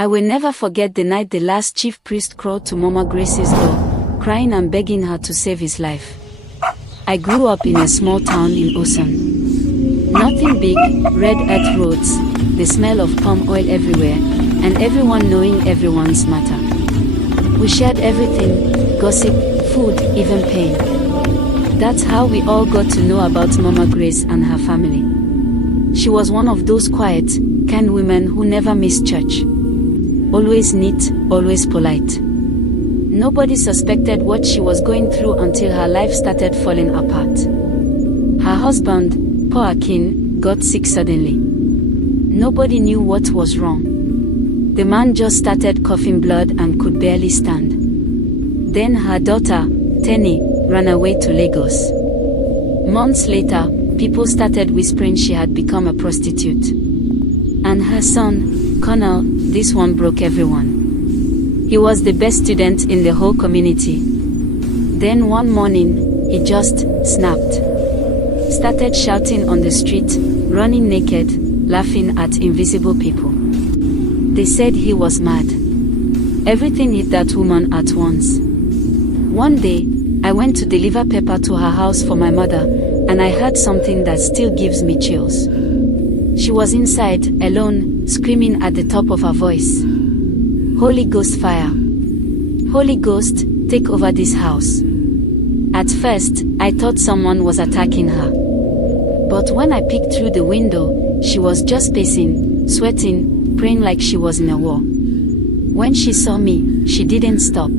I will never forget the night the last chief priest crawled to Mama Grace's door, crying and begging her to save his life. I grew up in a small town in Osun. Nothing big, red earth roads, the smell of palm oil everywhere, and everyone knowing everyone's matter. We shared everything, gossip, food, even pain. That's how we all got to know about Mama Grace and her family. She was one of those quiet, kind women who never missed church. Always neat, always polite. Nobody suspected what she was going through until her life started falling apart. Her husband, poor Akin, got sick suddenly. Nobody knew what was wrong. The man just started coughing blood and could barely stand. Then her daughter, Tenny, ran away to Lagos. Months later, people started whispering she had become a prostitute. And her son, Colonel, this one broke everyone. He was the best student in the whole community. Then one morning, he just snapped. Started shouting on the street, running naked, laughing at invisible people. They said he was mad. Everything hit that woman at once. One day, I went to deliver pepper to her house for my mother, and I heard something that still gives me chills. She was inside, alone, screaming at the top of her voice. Holy Ghost fire. Holy Ghost, take over this house. At first, I thought someone was attacking her. But when I peeked through the window, she was just pacing, sweating, praying like she was in a war. When she saw me, she didn't stop.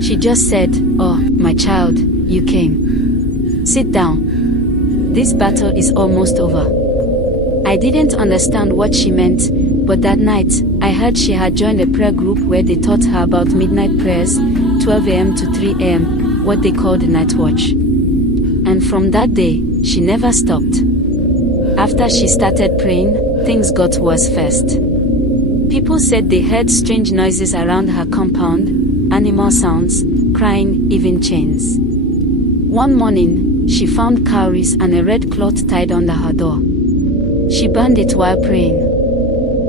She just said, "Oh, my child, you came. Sit down. This battle is almost over." I didn't understand what she meant, but that night, I heard she had joined a prayer group where they taught her about midnight prayers, 12 a.m. to 3 a.m., what they called the night watch. And from that day, she never stopped. After she started praying, things got worse first. People said they heard strange noises around her compound, animal sounds, crying, even chains. One morning, she found cowries and a red cloth tied under her door. She burned it while praying.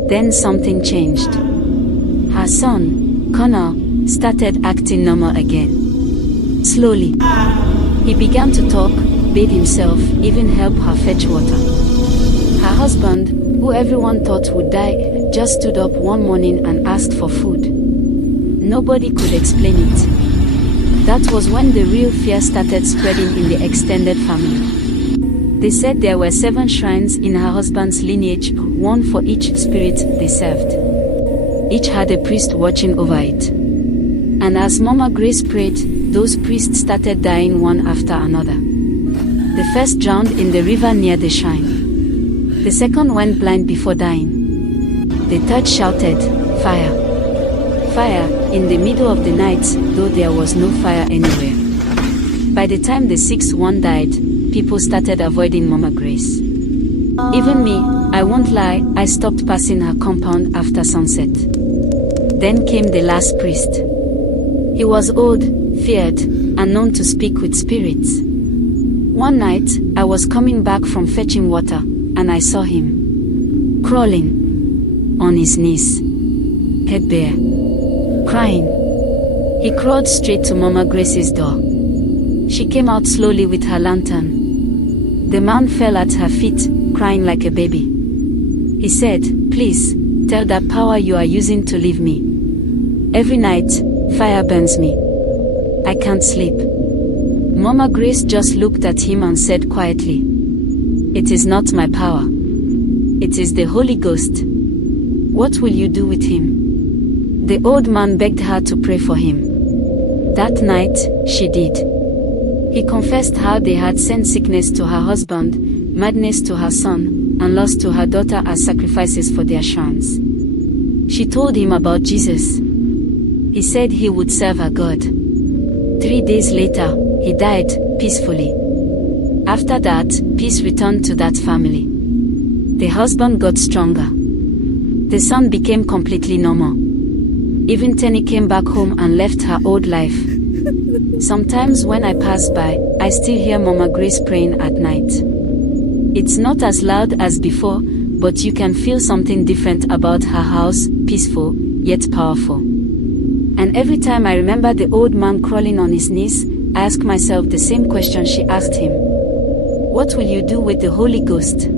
Then something changed. Her son, Connor, started acting normal again. Slowly, he began to talk, bathe himself, even help her fetch water. Her husband, who everyone thought would die, just stood up one morning and asked for food. Nobody could explain it. That was when the real fear started spreading in the extended family. They said there were 7 shrines in her husband's lineage, one for each spirit they served. Each had a priest watching over it. And as Mama Grace prayed, those priests started dying one after another. The first drowned in the river near the shrine. The second went blind before dying. The third shouted, "Fire! Fire!" in the middle of the night, though there was no fire anywhere. By the time the 6th one died, people started avoiding Mama Grace. Even me, I won't lie, I stopped passing her compound after sunset. Then came the last priest. He was old, feared, and known to speak with spirits. One night, I was coming back from fetching water, and I saw him crawling on his knees, head bare, crying. He crawled straight to Mama Grace's door. She came out slowly with her lantern. The man fell at her feet, crying like a baby. He said, "Please, tell that power you are using to leave me. Every night, fire burns me. I can't sleep." Mama Grace just looked at him and said quietly, "It is not my power. It is the Holy Ghost. What will you do with him?" The old man begged her to pray for him. That night, she did. He confessed how they had sent sickness to her husband, madness to her son, and loss to her daughter as sacrifices for their shrines. She told him about Jesus. He said he would serve her God. 3 days later, he died peacefully. After that, peace returned to that family. The husband got stronger. The son became completely normal. Even Tenny came back home and left her old life. Sometimes when I pass by, I still hear Mama Grace praying at night. It's not as loud as before, but you can feel something different about her house, peaceful, yet powerful. And every time I remember the old man crawling on his knees, I ask myself the same question she asked him. What will you do with the Holy Ghost?